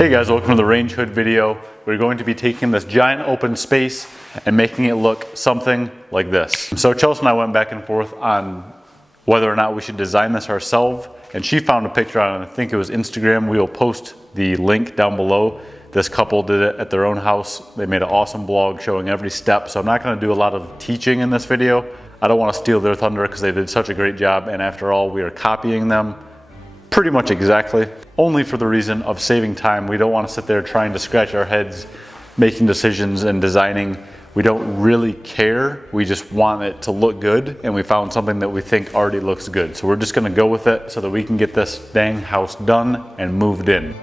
Hey guys, welcome to the range hood video. We're going to be taking this giant open space and making it look something like this. So Chelsea and I went back and forth on whether or not we should design this ourselves, and she found a picture on, I think it was Instagram. We will post the link down below. This couple did it at their own house. They made an awesome blog showing every step, so I'm not going to do a lot of teaching in this video. I don't want to steal their thunder because they did such a great job, and after all, we are copying them pretty much exactly, only for the reason of saving time. We don't want to sit there trying to scratch our heads making decisions and designing. We don't really care, we just want it to look good, and we found something that we think already looks good. So we're just going to go with it so that we can get this dang house done and moved in.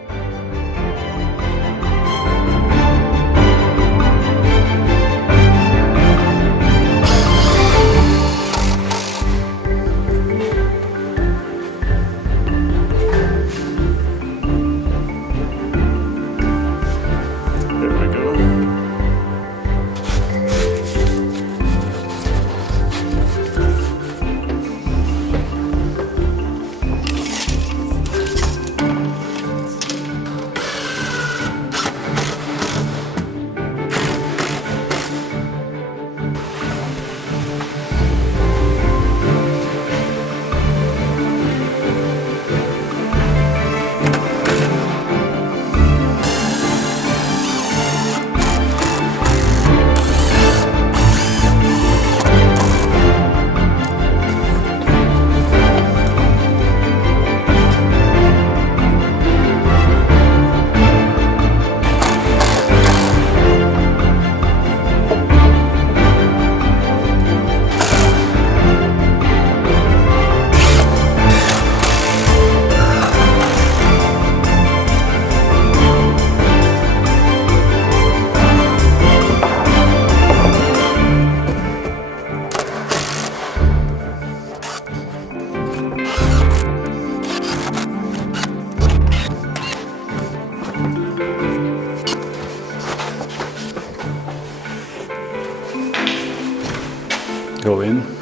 Go in.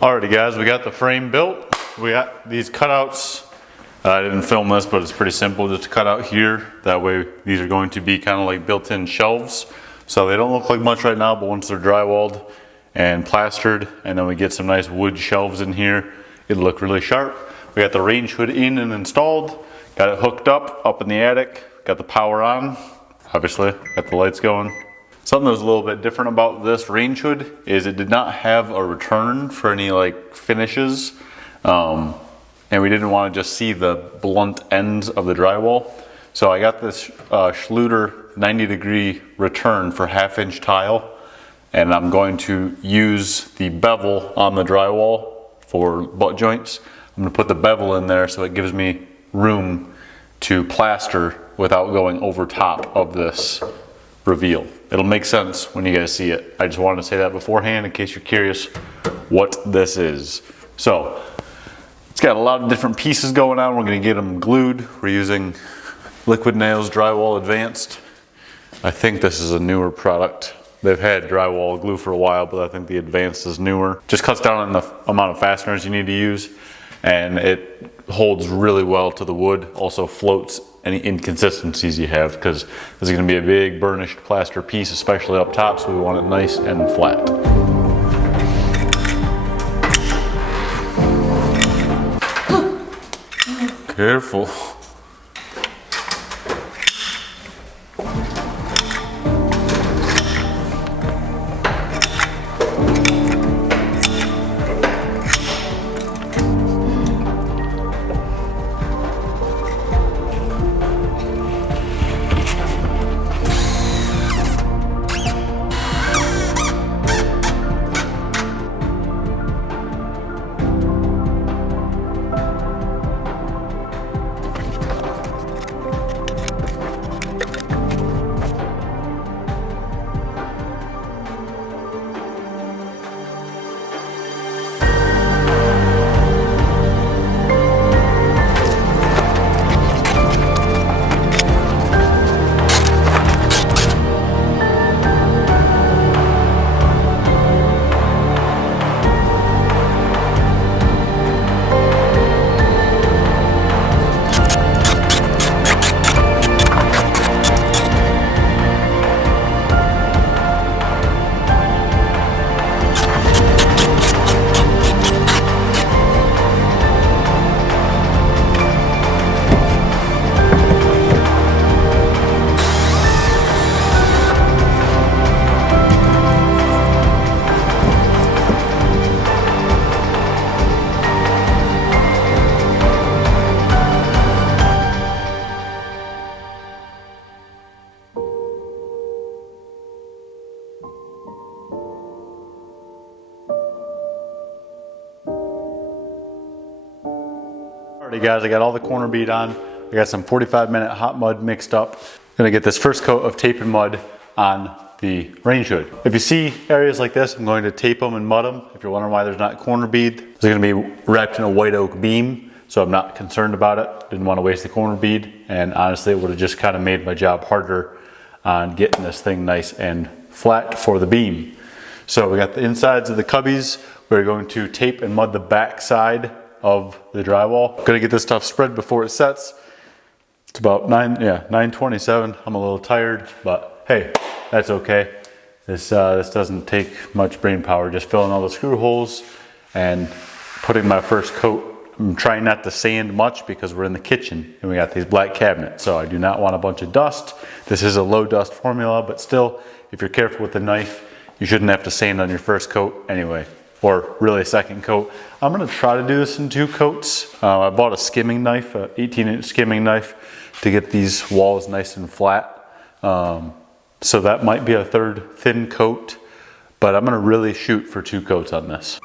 Alrighty guys, we got the frame built. We got these cutouts. I didn't film this, but it's pretty simple. Just to cut out here. That way these are going to be kind of like built-in shelves. So they don't look like much right now, but once they're drywalled and plastered, and then we get some nice wood shelves in here, it'll look really sharp. We got the range hood in and installed. Got it hooked up in the attic. Got the power on, obviously. Got the lights going. Something that was a little bit different about this range hood is it did not have a return for any like finishes. And we didn't want to just see the blunt ends of the drywall. So I got this Schluter 90-degree return for 1/2-inch tile. And I'm going to use the bevel on the drywall for butt joints. I'm going to put the bevel in there so it gives me room to plaster without going over top of this reveal. It'll make sense when you guys see it. I just wanted to say that beforehand in case you're curious what this is. So it's got a lot of different pieces going on. We're going to get them glued. We're using Liquid Nails Drywall Advanced. I think this is a newer product. They've had drywall glue for a while, but I think the Advanced is newer. Just cuts down on the amount of fasteners you need to use, and it holds really well to the wood. Also floats any inconsistencies you have, because this is going to be a big burnished plaster piece, especially up top, so we want it nice and flat. Careful. Alrighty guys, I got all the corner bead on. I got some 45-minute hot mud mixed up. Gonna get this first coat of tape and mud on the range hood. If you see areas like this, I'm going to tape them and mud them. If you're wondering why there's not corner bead, it's gonna be wrapped in a white oak beam, so I'm not concerned about it. Didn't want to waste the corner bead, and honestly it would have just kind of made my job harder on getting this thing nice and flat for the beam. So we got the insides of the cubbies. We're going to tape and mud the back side of the drywall. Gonna get this stuff spread before it sets. It's about 9:27. I'm a little tired, but hey, that's okay. This doesn't take much brain power. Just filling all the screw holes and putting my first coat. I'm trying not to sand much because we're in the kitchen and we got these black cabinets, so I do not want a bunch of dust. This is a low dust formula, but still, if you're careful with the knife, you shouldn't have to sand on your first coat anyway, or really a second coat. I'm gonna try to do this in 2 coats. I bought a skimming knife, an 18-inch skimming knife, to get these walls nice and flat. So that might be a 3rd thin coat, but I'm gonna really shoot for 2 coats on this.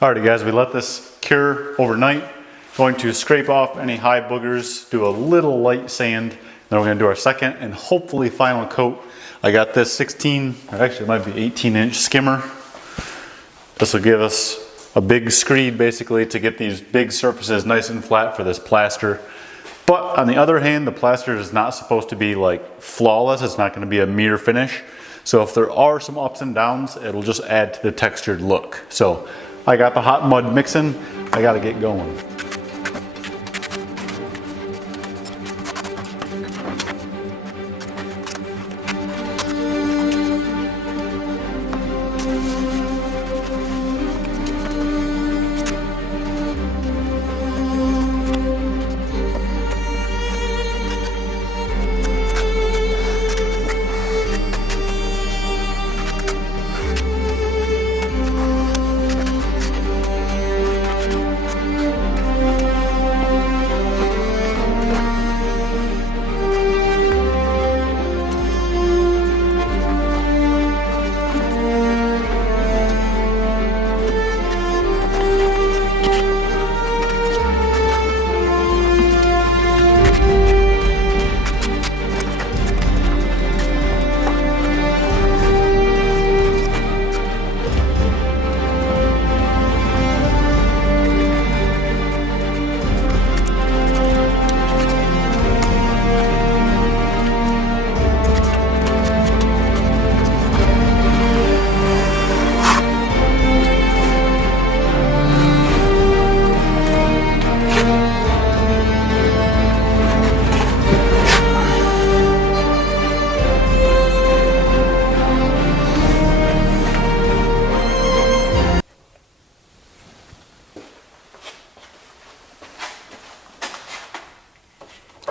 Alrighty guys, we let this cure overnight. Going to scrape off any high boogers, do a little light sand, then we're going to do our second and hopefully final coat. I got this 16, or actually it might be 18-inch skimmer. This will give us a big screed basically to get these big surfaces nice and flat for this plaster. But on the other hand, the plaster is not supposed to be like flawless. It's not going to be a mirror finish. So if there are some ups and downs, it'll just add to the textured look. So I got the hot mud mixing. I got to get going.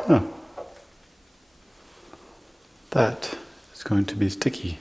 Huh. That is going to be sticky.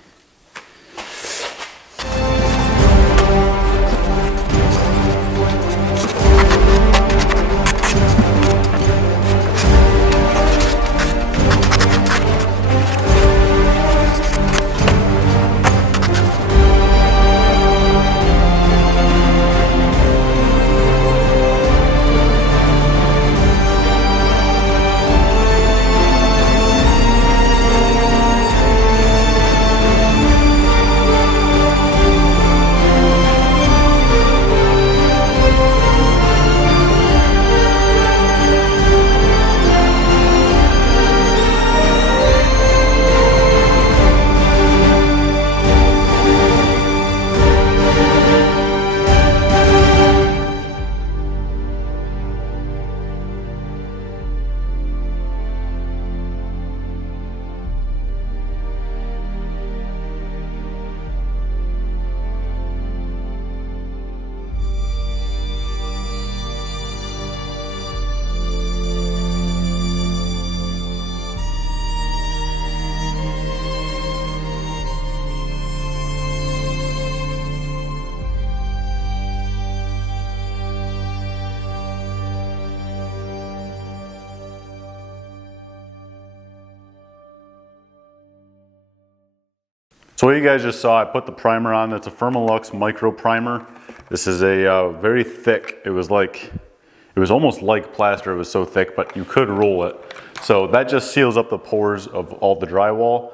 So what you guys just saw, I put the primer on. It's a Firmolux Microprimer. This is a very thick, it was almost like plaster, it was so thick, but you could roll it. So that just seals up the pores of all the drywall.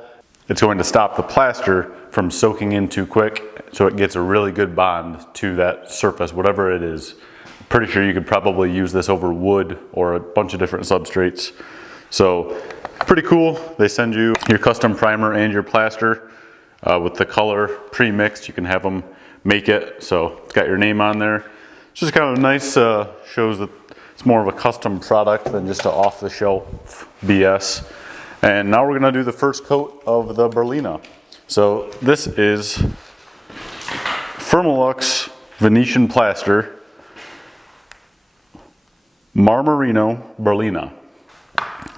It's going to stop the plaster from soaking in too quick, so it gets a really good bond to that surface, whatever it is. I'm pretty sure you could probably use this over wood or a bunch of different substrates. So pretty cool. They send you your custom primer and your plaster. With the color pre-mixed, you can have them make it, so it's got your name on there. It's just kind of nice, shows that it's more of a custom product than just an off-the-shelf BS. And now we're going to do the first coat of the Berlina. So this is Firmolux Venetian plaster, Marmorino Berlina.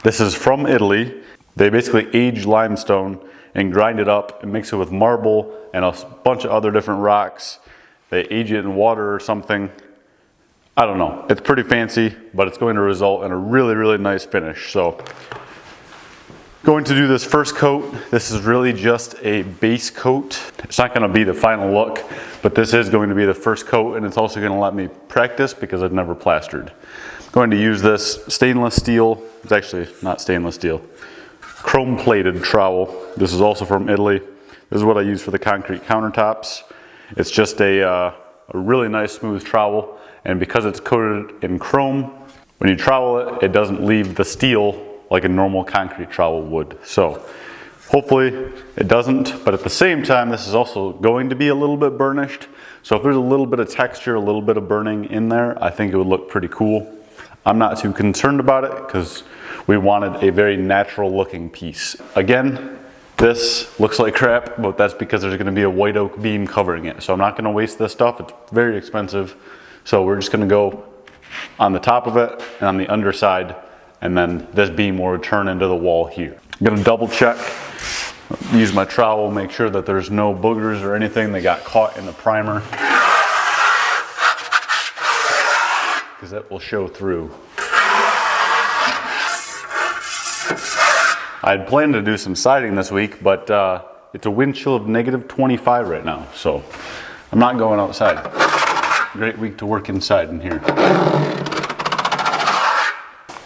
This is from Italy. They basically age limestone and grind it up and mix it with marble and a bunch of other different rocks. They age it in water or something. I don't know. It's pretty fancy, but it's going to result in a really, really nice finish. So Going to do this first coat. This is really just a base coat. It's not going to be the final look, but this is going to be the first coat, and it's also going to let me practice because I've never plastered. I'm going to use this stainless steel. It's actually not stainless steel. Chrome plated trowel. This is also from Italy. This is what I use for the concrete countertops. It's just a really nice smooth trowel, and because it's coated in chrome, when you trowel it, it doesn't leave the steel like a normal concrete trowel would. So hopefully it doesn't, but at the same time, this is also going to be a little bit burnished. So if there's a little bit of texture, a little bit of burning in there, I think it would look pretty cool. I'm not too concerned about it because we wanted a very natural looking piece. Again, this looks like crap, but that's because there's going to be a white oak beam covering it. So I'm not going to waste this stuff. It's very expensive. So we're just going to go on the top of it and on the underside, and then this beam will return into the wall here. I'm going to double check, use my trowel, make sure that there's no boogers or anything that got caught in the primer, because that will show through. I had planned to do some siding this week, but it's a wind chill of -25 right now, so I'm not going outside. Great week to work inside in here.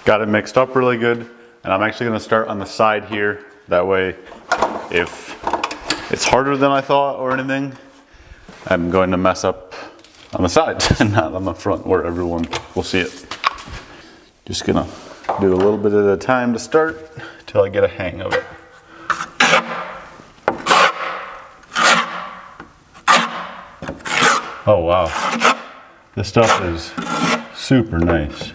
Got it mixed up really good, and I'm actually going to start on the side here. That way, if it's harder than I thought or anything, I'm going to mess up on the sides and not on the front where everyone will see it. Just gonna do a little bit at a time to start till I get a hang of it. Oh wow, this stuff is super nice.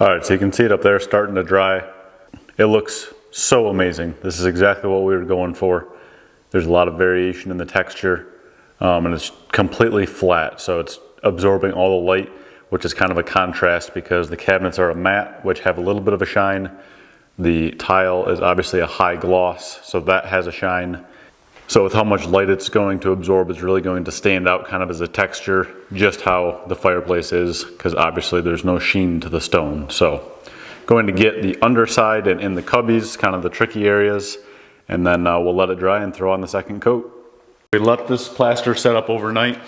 All right, so you can see it up there starting to dry. It looks so amazing. This is exactly what we were going for. There's a lot of variation in the texture, and it's completely flat, so it's absorbing all the light, which is kind of a contrast because the cabinets are a matte, which have a little bit of a shine. The tile is obviously a high gloss, so that has a shine. So with how much light it's going to absorb, it's really going to stand out kind of as a texture, just how the fireplace is, because obviously there's no sheen to the stone. So going to get the underside and in the cubbies, kind of the tricky areas, and then we'll let it dry and throw on the second coat. We left this plaster set up overnight.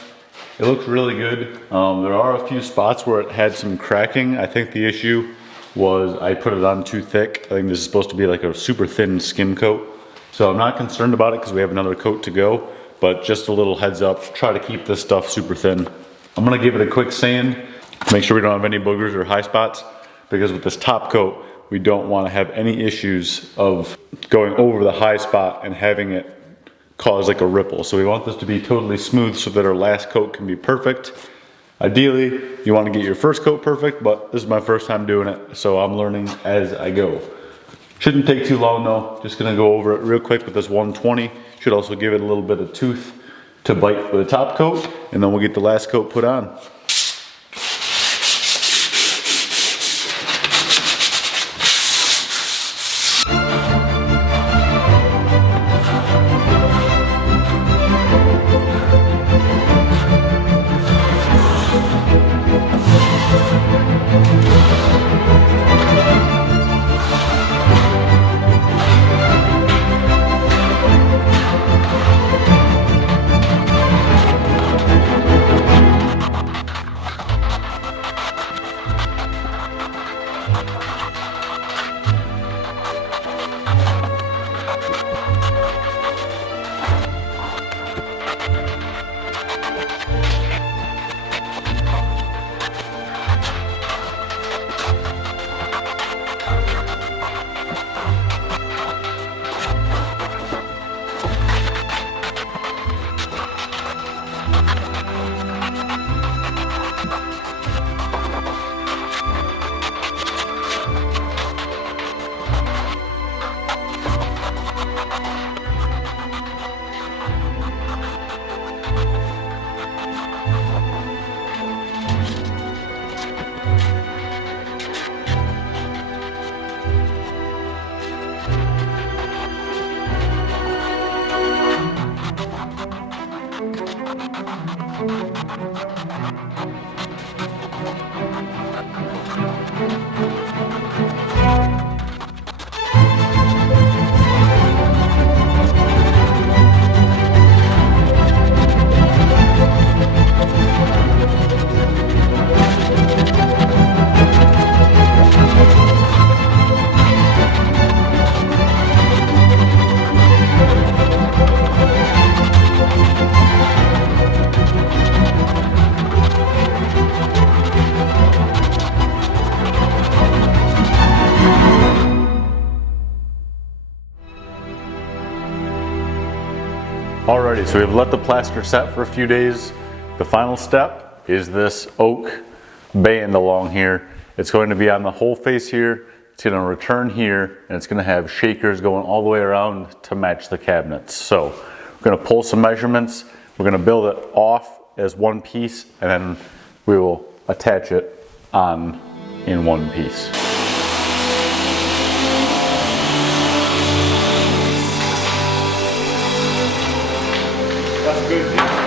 It looks really good. There are a few spots where it had some cracking. I think the issue was I put it on too thick. I think this is supposed to be like a super thin skim coat. So I'm not concerned about it because we have another coat to go, but just a little heads up, try to keep this stuff super thin. I'm gonna give it a quick sand, make sure we don't have any boogers or high spots, because with this top coat, we don't wanna have any issues of going over the high spot and having it cause like a ripple. So we want this to be totally smooth so that our last coat can be perfect. Ideally, you wanna get your first coat perfect, but this is my first time doing it, so I'm learning as I go. Shouldn't take too long though. Just gonna go over it real quick with this 120. Should also give it a little bit of tooth to bite with the top coat, and then we'll get the last coat put on. Alrighty, so we've let the plaster set for a few days. The final step is this oak band along here. It's going to be on the whole face here. It's going to return here, and it's going to have shakers going all the way around to match the cabinets. So we're going to pull some measurements. We're going to build it off as one piece, and then we will attach it on in one piece. That's good.